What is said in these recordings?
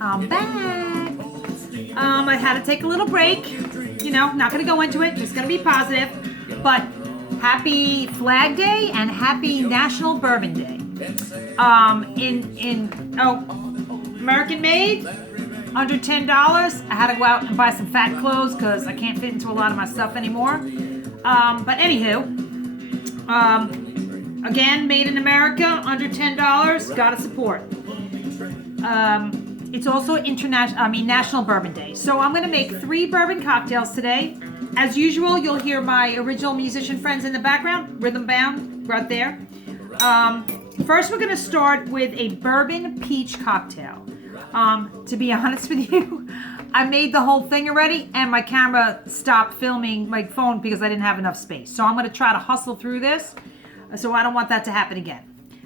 I'm back. I had to take a little break. You know, not going to go into it. Just going to be positive. But happy Flag Day and happy National Bourbon Day. American made, under $10. I had to go out and buy some fat clothes because I can't fit into a lot of my stuff anymore. But anywho, again, made in America, under $10. Gotta support. It's also National Bourbon Day. So I'm gonna make 3 bourbon cocktails today. As usual, you'll hear my original musician friends in the background, rhythm bound, right there. First, we're gonna start with a bourbon peach cocktail. To be honest with you, I made the whole thing already and my camera stopped filming my phone because I didn't have enough space. So I'm going to try to hustle through this. So I don't want that to happen again.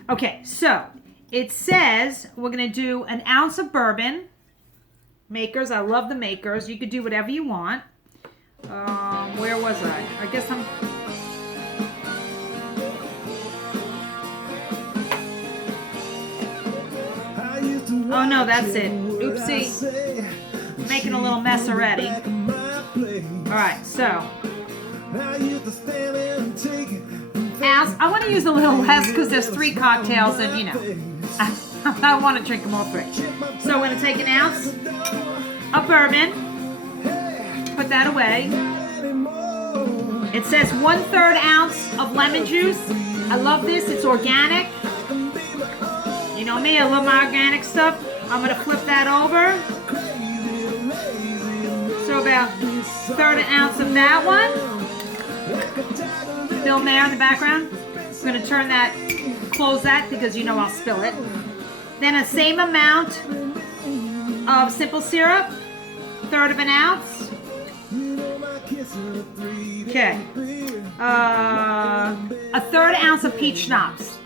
Okay, so it says we're going to do an ounce of bourbon. Makers, I love the makers. You could do whatever you want. Where was I? I guess I'm... Oh no, that's it. Oopsie. Making a little mess already. Alright, so. Ounce. I want to use a little less because there's 3 cocktails and, you know, I want to drink them all 3. So I'm going to take an ounce of bourbon. Put that away. It says 1/3 ounce of lemon juice. I love this. It's organic. You know me, I love my organic stuff. I'm going to flip that over. So about 1/3 ounce of that one. Film there in the background. I'm going to turn that, close that because you know I'll spill it. Then a same amount of simple syrup. 1/3 of an ounce. Okay. 1/3 ounce of peach schnapps.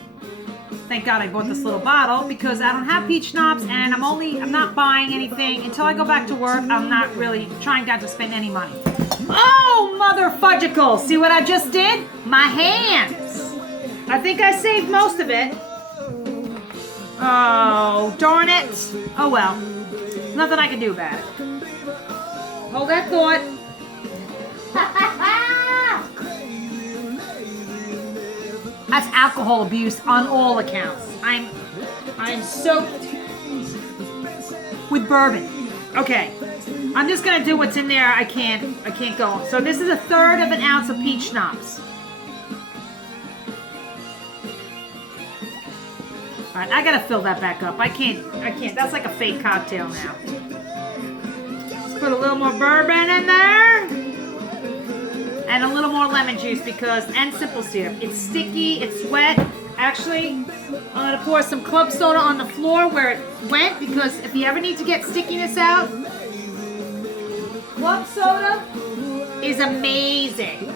Thank God I bought this little bottle because I don't have peach schnapps and I'm not buying anything until I go back to work. I'm not really trying not to spend any money. Oh, mother fudgicle. See what I just did? My hands. I think I saved most of it. Oh, darn it. Oh well. Nothing I can do about it. Hold that thought. That's alcohol abuse on all accounts. I'm soaked with bourbon. Okay, I'm just gonna do what's in there. I can't go. So this is 1/3 of an ounce of peach schnapps. All right, I gotta fill that back up. I can't. That's like a fake cocktail now. Let's put a little more bourbon in there. And a little more lemon juice and simple syrup. It's sticky, it's wet. Actually, I'm gonna pour some club soda on the floor where it went because if you ever need to get stickiness out, club soda is amazing.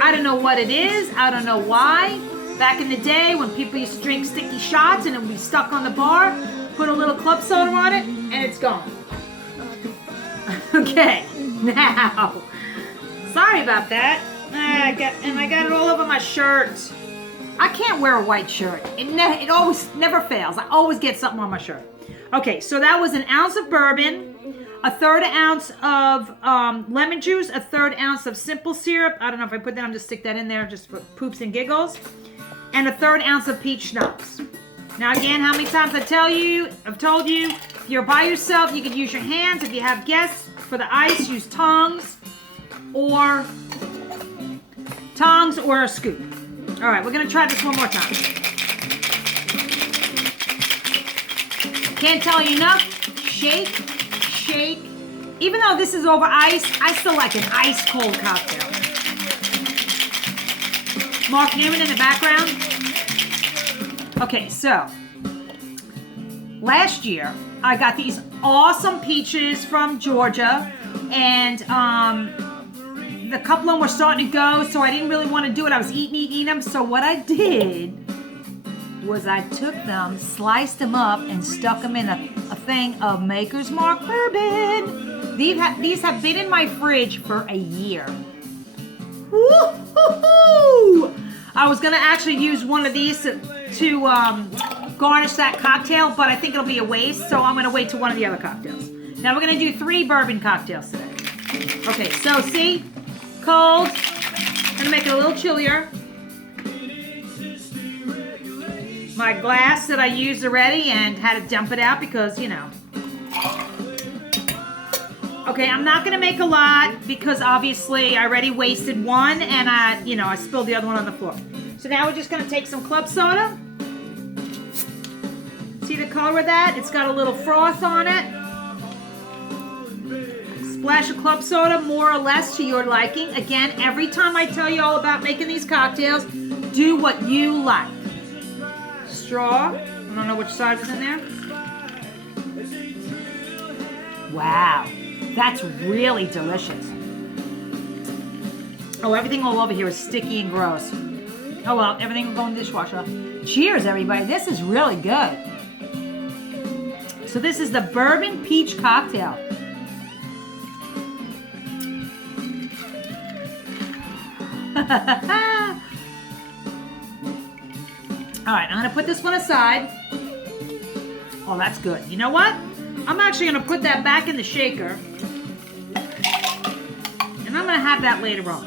I don't know what it is, I don't know why. Back in the day when people used to drink sticky shots and it would be stuck on the bar, put a little club soda on it and it's gone. Okay, now. Sorry about that. I got it all over my shirt. I can't wear a white shirt. It always never fails. I always get something on my shirt. Okay, so that was an ounce of bourbon, 1/3 ounce of lemon juice, 1/3 ounce of simple syrup. I don't know if I put that. I'm just stick that in there just for poops and giggles, and 1/3 ounce of peach schnapps. Now again, how many times I've told you, if you're by yourself, you can use your hands. If you have guests, for the ice, use tongs. Or a scoop. All right, we're going to try this one more time. Can't tell you enough. Shake, shake. Even though this is over ice, I still like an ice cold cocktail. Mark Newman in the background. Okay, so last year I got these awesome peaches from Georgia, and the couple of them were starting to go, so I didn't really want to do it. I was eating them. So what I did was I took them, sliced them up, and stuck them in a thing of Maker's Mark bourbon. These have been in my fridge for a year. Woo-hoo-hoo! I was going to actually use one of these to garnish that cocktail, but I think it'll be a waste, so I'm going to wait till one of the other cocktails. Now we're going to do 3 bourbon cocktails today. Okay, so see, cold. I'm going to make it a little chillier. My glass that I used already and had to dump it out because, you know. Okay, I'm not going to make a lot because obviously I already wasted one and I spilled the other one on the floor. So now we're just going to take some club soda. See the color of that? It's got a little froth on it. Splash of club soda, more or less to your liking. Again, every time I tell you all about making these cocktails, do what you like. Straw. I don't know which side was in there. Wow. That's really delicious. Oh, everything all over here is sticky and gross. Oh well, everything will go in the dishwasher. Cheers, everybody. This is really good. So this is the bourbon peach cocktail. All right, I'm going to put this one aside. Oh, that's good. You know what? I'm actually going to put that back in the shaker. And I'm going to have that later on.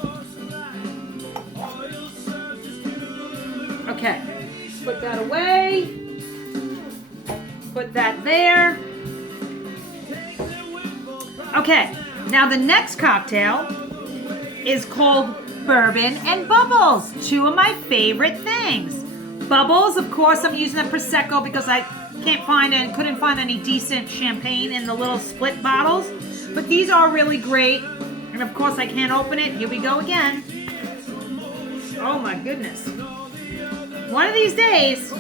Okay. Put that away. Put that there. Okay. Now the next cocktail is called Bourbon and Bubbles. 2 of my favorite things. Bubbles, of course, I'm using a Prosecco because I couldn't find any decent champagne in the little split bottles. But these are really great. And of course, I can't open it. Here we go again. Oh my goodness. One of these days,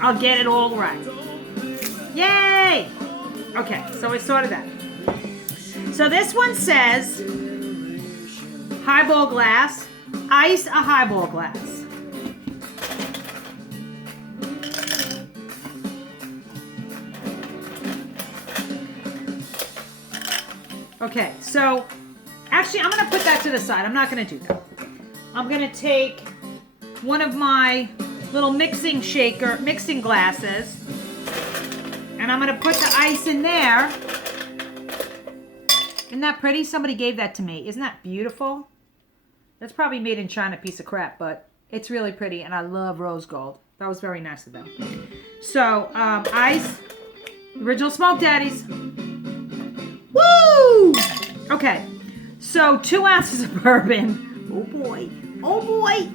I'll get it all right. Yay! Okay, so we sorted that. So this one says, highball glass, ice a highball glass. Okay, so actually I'm going to put that to the side. I'm not going to do that. I'm going to take one of my little mixing glasses and I'm going to put the ice in there. Isn't that pretty? Somebody gave that to me. Isn't that beautiful? That's probably made in China, piece of crap, but it's really pretty and I love rose gold. That was very nice of them. So, ice, original Smoke Daddies. Woo! Okay, so 2 ounces of bourbon. Oh boy. Oh boy.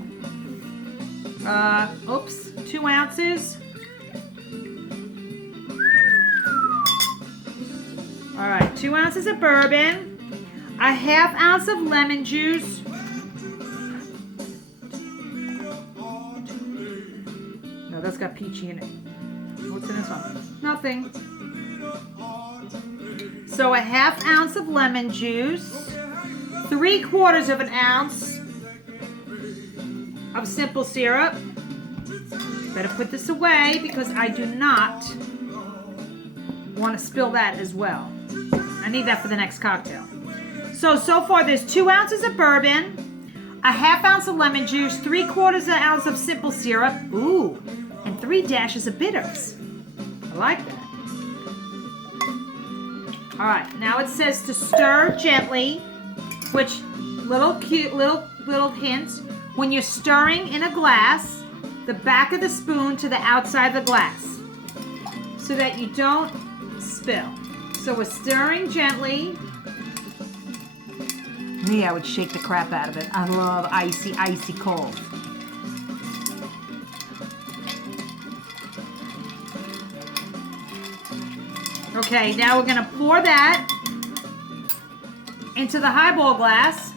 2 ounces. All right, 2 ounces of bourbon. A 1/2 ounce of lemon juice. No, that's got peachy in it. What's in this one? Nothing. So a 1/2 ounce of lemon juice, 3/4 of an ounce of simple syrup. Better put this away because I do not want to spill that as well. I need that for the next cocktail. So far there's 2 ounces of bourbon, a 1/2 ounce of lemon juice, 3/4 of an ounce of simple syrup, ooh, and 3 dashes of bitters. I like that. All right, now it says to stir gently, which little hints. When you're stirring in a glass, the back of the spoon to the outside of the glass so that you don't spill. So we're stirring gently. Me, I would shake the crap out of it. I love icy, icy cold. Okay, now we're going to pour that into the highball glass.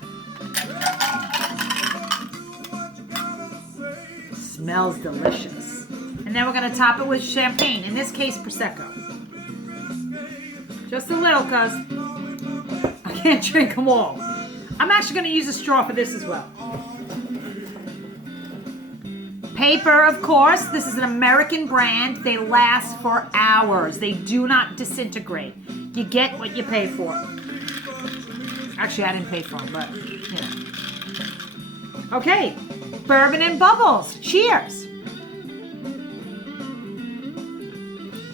Smells delicious. And then we're going to top it with champagne, in this case, Prosecco. Just a little, because I can't drink them all. I'm actually going to use a straw for this as well. Paper, of course. This is an American brand. They last for hours. They do not disintegrate. You get what you pay for. Actually, I didn't pay for them, but, you know. Okay. Bourbon and Bubbles. Cheers.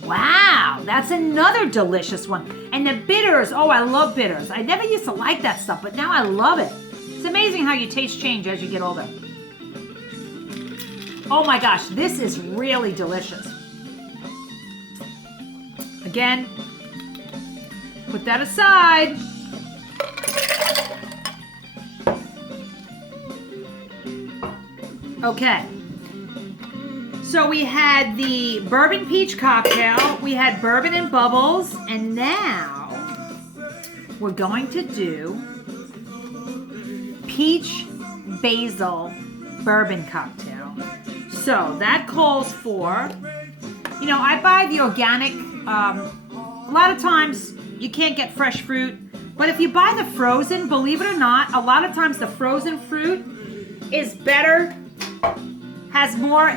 Wow, that's another delicious one. And the bitters, oh, I love bitters. I never used to like that stuff, but now I love it. It's amazing how your tastes change as you get older. Oh my gosh, this is really delicious. Again, put that aside. Okay. So we had the bourbon peach cocktail, we had bourbon and bubbles, and now we're going to do peach basil bourbon cocktail. So that calls for, you know, I buy the organic, a lot of times you can't get fresh fruit, but if you buy the frozen, believe it or not, a lot of times the frozen fruit is better, has more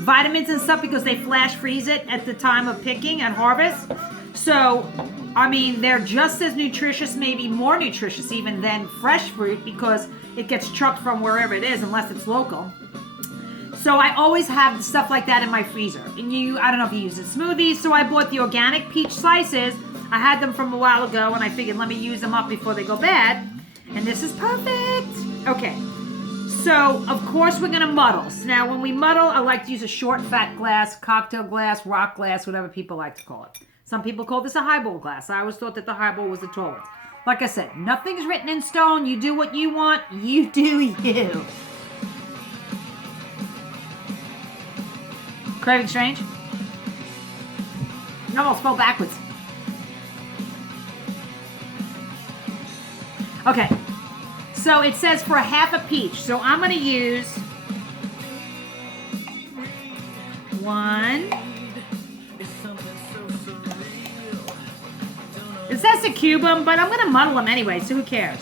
vitamins and stuff because they flash freeze it at the time of picking and harvest. So, I mean, they're just as nutritious, maybe more nutritious even than fresh fruit because it gets trucked from wherever it is unless it's local. So I always have stuff like that in my freezer. And I don't know if you use it smoothies, so I bought the organic peach slices. I had them from a while ago and I figured let me use them up before they go bad. And this is perfect. Okay. So, of course, we're going to muddle. So now, when we muddle, I like to use a short, fat glass, cocktail glass, rock glass, whatever people like to call it. Some people call this a highball glass. I always thought that the highball was the taller. Like I said, nothing's written in stone. You do what you want. You do you. Craving strange? I almost fell backwards. Okay. So it says for half a peach. So I'm going to use 1. It says to cube them, but I'm going to muddle them anyway, so who cares?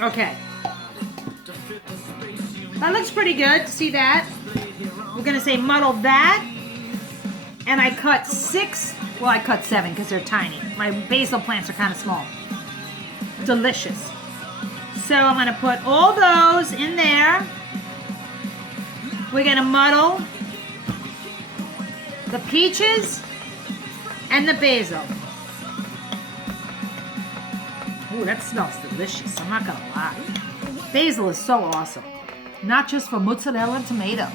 Okay. That looks pretty good. See that? We're going to say muddle that. And I cut 6. Well, I cut 7 because they're tiny. My basil plants are kind of small. Delicious. So I'm going to put all those in there. We're going to muddle the peaches and the basil. Ooh, that smells delicious. I'm not going to lie. Basil is so awesome. Not just for mozzarella and tomato.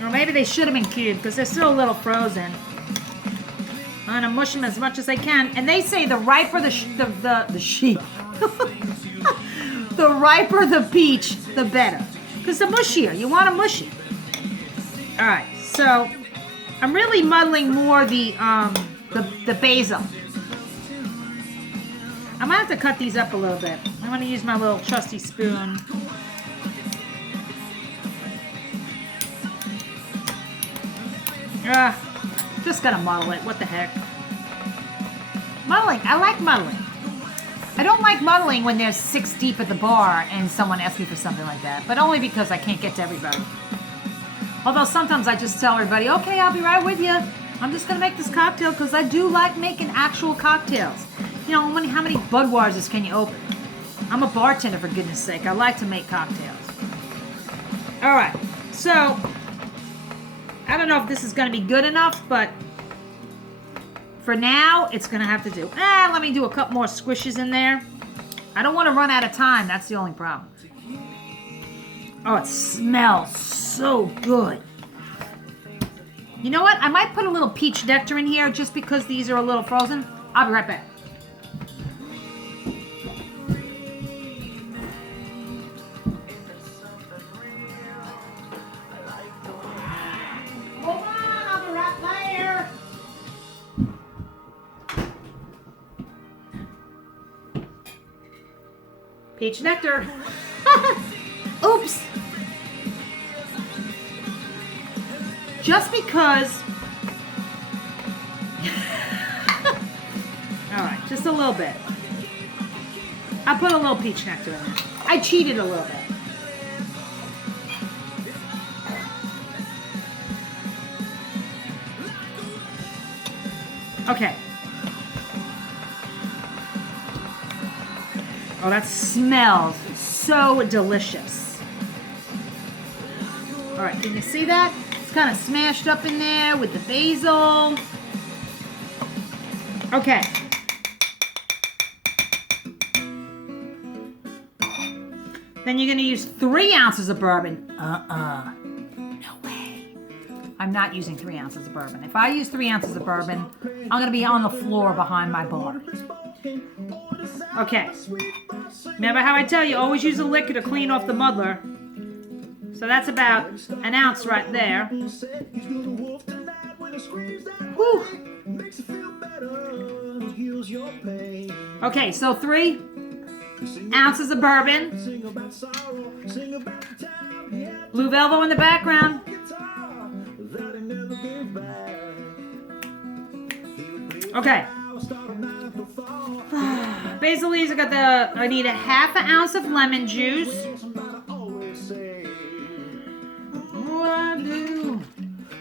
Or maybe they should have been cubed because they're still a little frozen. I'm going to mush them as much as I can. And they say the riper the sheep. The riper the peach, the better. Because the mushier, you want a mushy. All right, so I'm really muddling more the basil. I might have to cut these up a little bit. I'm going to use my little trusty spoon. Just gonna muddle it. What the heck? Muddling. I like muddling. I don't like muddling when there's 6 deep at the bar and someone asks me for something like that, but only because I can't get to everybody. Although sometimes I just tell everybody, okay, I'll be right with you. I'm just gonna make this cocktail because I do like making actual cocktails. You know, how many Budweisers can you open? I'm a bartender, for goodness sake. I like to make cocktails. All right, so I don't know if this is going to be good enough, but for now, it's going to have to do. Let me do a couple more squishes in there. I don't want to run out of time. That's the only problem. Oh, it smells so good. You know what? I might put a little peach nectar in here just because these are a little frozen. I'll be right back. Peach nectar. Oops. Just because. All right, just a little bit. I put a little peach nectar in there. I cheated a little bit. Okay. Oh, that smells so delicious. right, can you see that? It's kind of smashed up in there with the basil. Okay. Then you're going to use 3 ounces of bourbon. No way. I'm not using 3 ounces of bourbon. If I use 3 ounces of bourbon, I'm going to be on the floor behind my bar. Okay. Remember how I tell you, always use a liquor to clean off the muddler. So that's about 1 ounce right there. Whew. Okay, so 3 ounces of bourbon. Blue Velvet in the background. Okay. Basil leaves, I need a 1/2 ounce of lemon juice. What I do?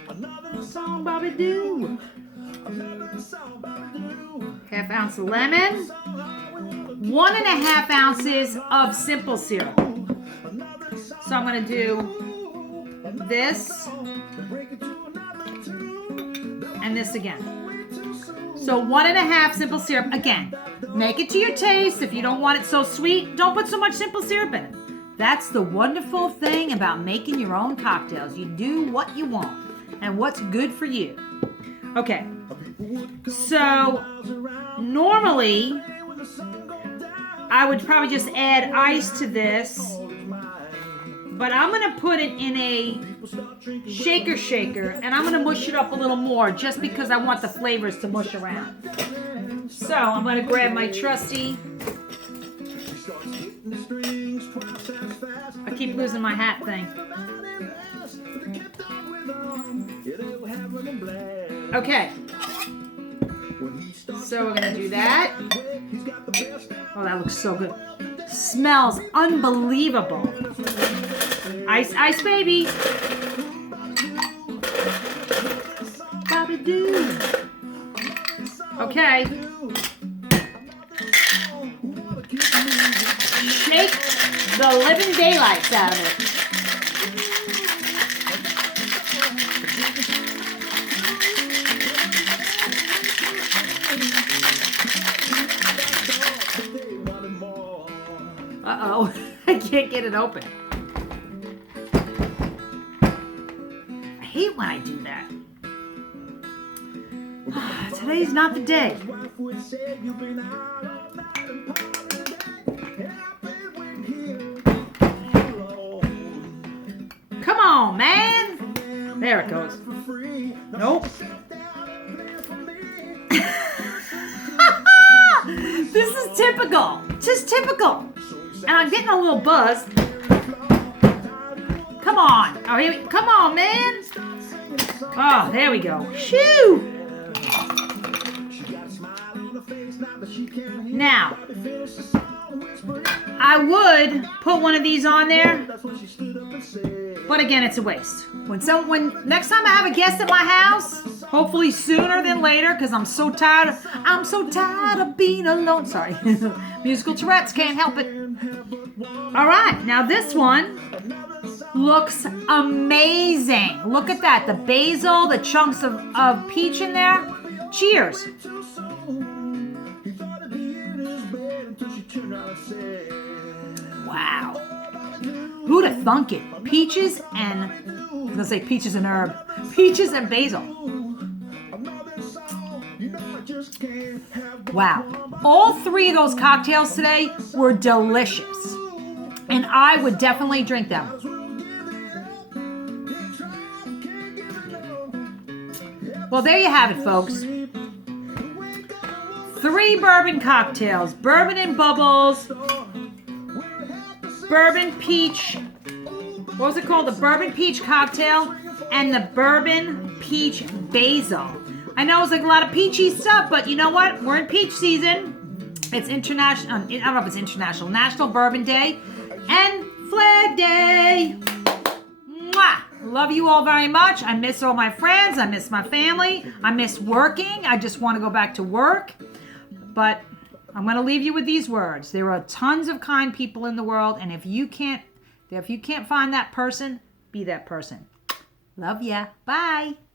Another song Bobby do. 1/2 ounce of lemon. 1.5 ounces of simple syrup. So I'm going to do this and this again. So 1.5 simple syrup. Again, make it to your taste. If you don't want it so sweet, don't put so much simple syrup in it. That's the wonderful thing about making your own cocktails. You do what you want and what's good for you. Okay. So normally I would probably just add ice to this, but I'm going to put it in a shaker, and I'm going to mush it up a little more just because I want the flavors to mush around. So I'm going to grab my trusty, I keep losing my hat thing. Okay. So we're going to do that. Oh, that looks so good. Smells unbelievable. Ice, ice, baby. Bobby do. Okay. Shake the living daylights out of it. Uh-oh, I can't get it open. I hate when I do that. Today's not the day. Come on, man. There it goes. Nope. This is typical. Just typical. And I'm getting a little buzz. Come on. Oh, here we, come on, man. Oh, there we go. Shoo. Now, I would put one of these on there, but again, it's a waste. When next time I have a guest at my house, hopefully sooner than later, because I'm so tired of being alone. Sorry, musical Tourette's, can't help it. All right, now this one looks amazing. Look at that, the basil, the chunks of peach in there. Cheers. Wow. Who'd have thunk it? Peaches and, I was gonna say peaches and herb. Peaches and basil. Wow. All 3 of those cocktails today were delicious. And I would definitely drink them. Well, there you have it, folks. 3 bourbon cocktails. Bourbon and bubbles. Bourbon peach. What was it called? The bourbon peach cocktail. And the bourbon peach basil. I know it's like a lot of peachy stuff, but you know what? We're in peach season. It's international. I don't know if it's international. National Bourbon Day. And Flag Day. Mwah! Love you all very much. I miss all my friends. I miss my family. I miss working. I just want to go back to work. But I'm going to leave you with these words. There are tons of kind people in the world, and if you can't find that person, be that person. Love ya. Bye.